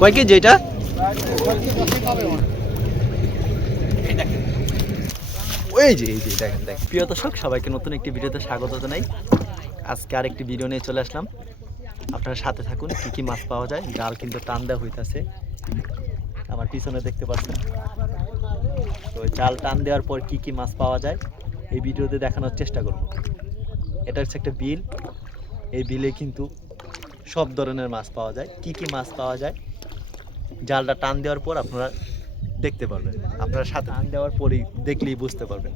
কয় কেজি এটা? ওই যে এই যে দেখেন দেখেন প্রিয় দর্শক, সবাইকে নতুন একটি ভিডিওতে স্বাগত জানাই। আজকে আরেকটি ভিডিও নিয়ে চলে আসলাম, আপনারা সাথে থাকুন। কি কি মাছ পাওয়া যায়, জাল কিন্তু টান দেওয়া হইতাছে, আমার পিছনে দেখতে পাচ্ছেন। তো জাল টান দেওয়ার পর কি কি মাছ পাওয়া যায় এই ভিডিওতে দেখানোর চেষ্টা করব। এটা হচ্ছে একটা বিল, এই বিলে কিন্তু সব ধরনের মাছ পাওয়া যায়। কি কি মাছ পাওয়া যায় জালটা টান দেওয়ার পর আপনারা দেখতে পারবেন, আপনারা সাথে টান দেওয়ার পরেই দেখলেই বুঝতে পারবেন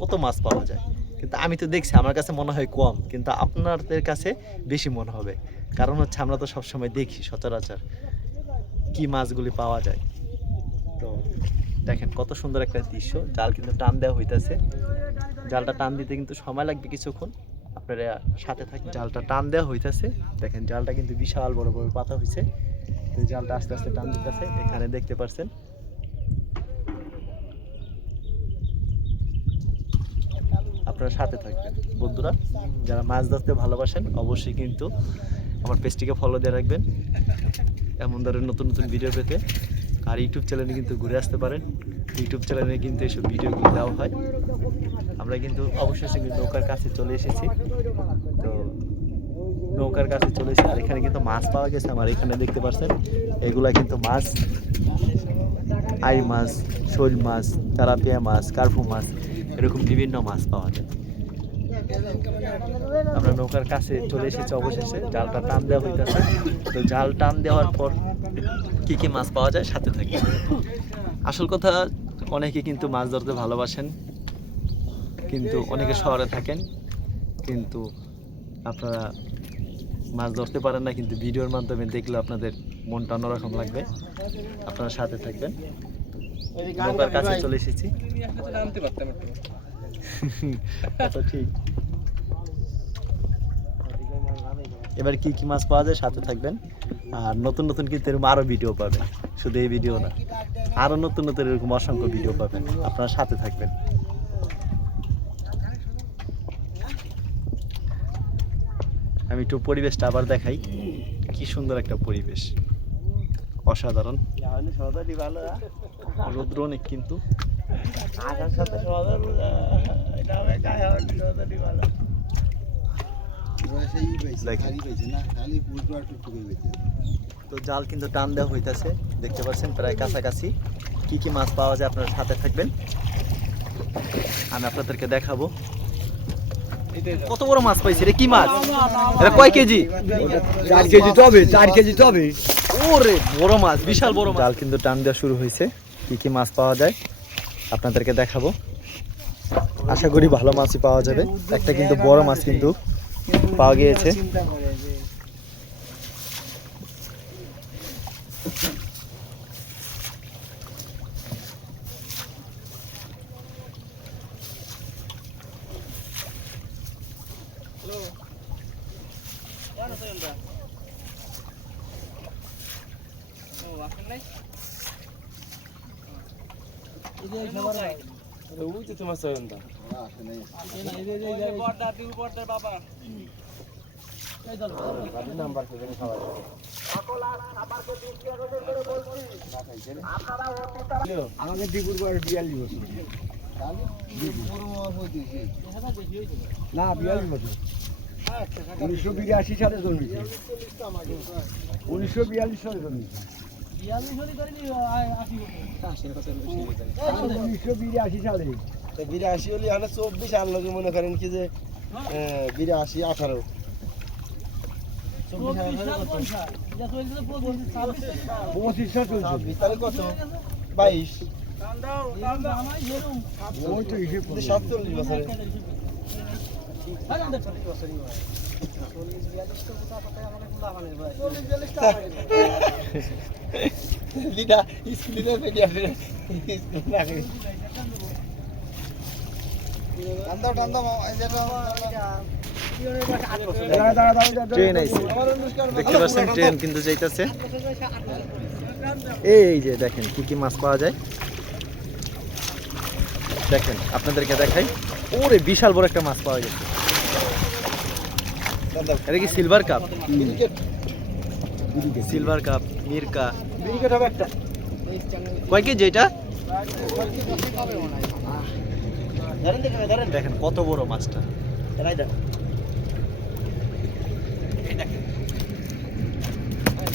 কত মাছ পাওয়া যায়। কিন্তু আমি তো দেখছি, আমার কাছে মনে হয় কম, কিন্তু আপনাদের কাছে বেশি মনে হবে, কারণ হচ্ছে আমরা তো সবসময় দেখি সচরাচর কি মাছগুলি পাওয়া যায়। তো দেখেন কত সুন্দর একটা দৃশ্য, জাল কিন্তু টান দেওয়া হইতেছে। জালটা টান দিতে কিন্তু সময় লাগবে কিছুক্ষণ, আপনারা সাথে থাকেন। জালটা টান দেওয়া হইতেছে, দেখেন জালটা কিন্তু বিশাল বড় বড় পাতা হয়েছে। তো জালটা আস্তে আস্তে টান দিতেছে, এখানে দেখতে পাচ্ছেন। আপনারা সাথে থাকবেন বন্ধুরা, যারা মাছ ধরতে ভালোবাসেন অবশ্যই কিন্তু আমার পেজটিকে ফলো দিয়ে রাখবেন এমন ধরনের নতুন নতুন ভিডিও পেতে। আর ইউটিউব চ্যানেলে কিন্তু ঘুরে আসতে পারেন, ইউটিউব চ্যানেলে কিন্তু এইসব ভিডিওগুলো দেওয়া হয়। আমরা কিন্তু অবশ্যই নৌকার কাছে চলে এসেছি। তো নৌকার কাছে চলে এসেছি, আর এখানে কিন্তু মাছ পাওয়া গেছে। আমার এখানে দেখতে পাচ্ছেন এগুলা কিন্তু মাছ, আই মাছ, শোল মাছ, তেলাপিয়া মাছ, কার্পু মাছ, এরকম বিভিন্ন মাছ পাওয়া যায়। আমরা নৌকার কাছে চলে এসেছি অবশেষে, জালটা টান দেওয়া হইতেছে। তো জাল টান দেওয়ার পর কি কি মাছ পাওয়া যায় সাথে থাকি। আসল কথা, অনেকে কিন্তু মাছ ধরতে ভালোবাসেন, কিন্তু অনেকে শহরে থাকেন, কিন্তু আপনারা মাছ ধরতে পারেন না। কিন্তু ভিডিওর মাধ্যমে দেখলে আপনাদের মনটা অন্যরকম লাগবে, আপনারা সাথে থাকবেন। নৌকার কাছে চলে এসেছি। ঠিক, এবার কি কি মাছ পাওয়া যায় সাথে থাকবেন। আর নতুন নতুন কিন্তু এরকম আরো ভিডিও পাবেন, শুধু এই ভিডিও না, আরো নতুন নতুন এরকম অসংখ্য ভিডিও পাবেন, আপনারা সাথে থাকবেন। আমি একটু পরিবেশটা আবার দেখাই, কি সুন্দর একটা পরিবেশ, অসাধারণ। রৌদ্র অনেক কিন্তু তো জাল কিন্তু টান দেওয়া হইতেছে, দেখতে পাচ্ছেন প্রায় কাছাকাছি। কি কি মাছ পাওয়া যায় আপনারা সাথে থাকবেন, আমি আপনাদেরকে দেখাবো। কত বড় মাছ পাইছে রে, কি মাছ এটা, কয় কেজি? 4 কেজি তো হবে, 4 কেজি তো হবে। ওরে বড় মাছ, বিশাল বড় মাছ। জাল কিন্তু টান দেওয়া শুরু হয়েছে, কি কি মাছ পাওয়া যায় আপনাদেরকে দেখাবো। আশা করি ভালো মাছই পাওয়া যাবে। একটা কিন্তু বড় মাছ কিন্তু পাওয়া গিয়েছে। আমাকে দীপুর বয়স 42 বছর। না 42 বছর, 1982 সালে জন্মেছে। 1942 সালে জন্মেছে। 1982 সালে। 82 হলে এখানে 24 আর লগে মনে করেন কি যে 82 18 25 সাল চলছে। ভিতরে কত 22 ওই তো হিসেব করে। 47 বছরে লিডা স্কুলে ফেডিয়া ফেরে স্কুল না করে টান্দা টান্দা যেটা ট্রেন আইছে, দেখতে পাচ্ছেন ট্রেন কিন্তু যাইতেছে। এই যে দেখেন কি কি মাছ পাওয়া যায়, দেখেন আপনাদেরকে দেখাই। ওরে বিশাল বড় একটা মাছ পাওয়া গেছে, এটা কি সিলভার কাপ? সিলভার কাপ, মিরকা। বিরিকেট হবে একটা। কয় কেজি এটা? ধরেন দেখেন ধরেন দেখেন কত বড় মাছটা। রাই দেন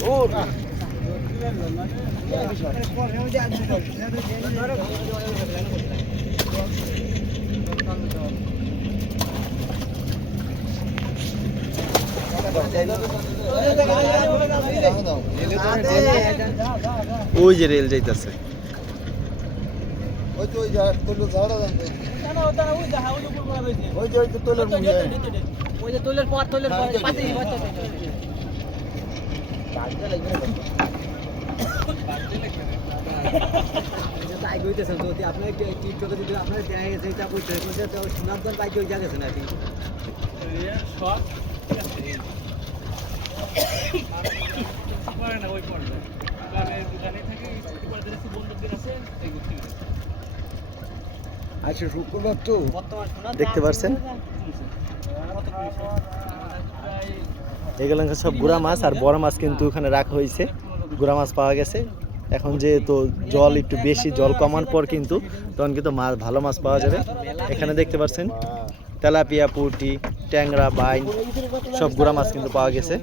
ও ওই যে রেল যাইতাছে। ওই তো ওই যা তোলো ঝাড়া দেন তো। ওই যে তোলের মুড়ে আচ্ছা শুক্রবার তো দেখতে পারছেন এগুলো সব গুড়া মাছ, আর বড় মাছ কিন্তু ওখানে রাখা হয়েছে। গুড়া মাছ পাওয়া গেছে। এখন যেহেতু জল একটু বেশি, জল কমার পর কিন্তু তখন কিন্তু মাছ, ভালো মাছ পাওয়া যাবে। এখানে দেখতে পাচ্ছেন তেলাপিয়া, পুঁটি, ট্যাংরা, বাইন সব গুড়া মাছ কিন্তু পাওয়া গেছে।